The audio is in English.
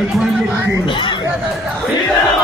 I find it cool.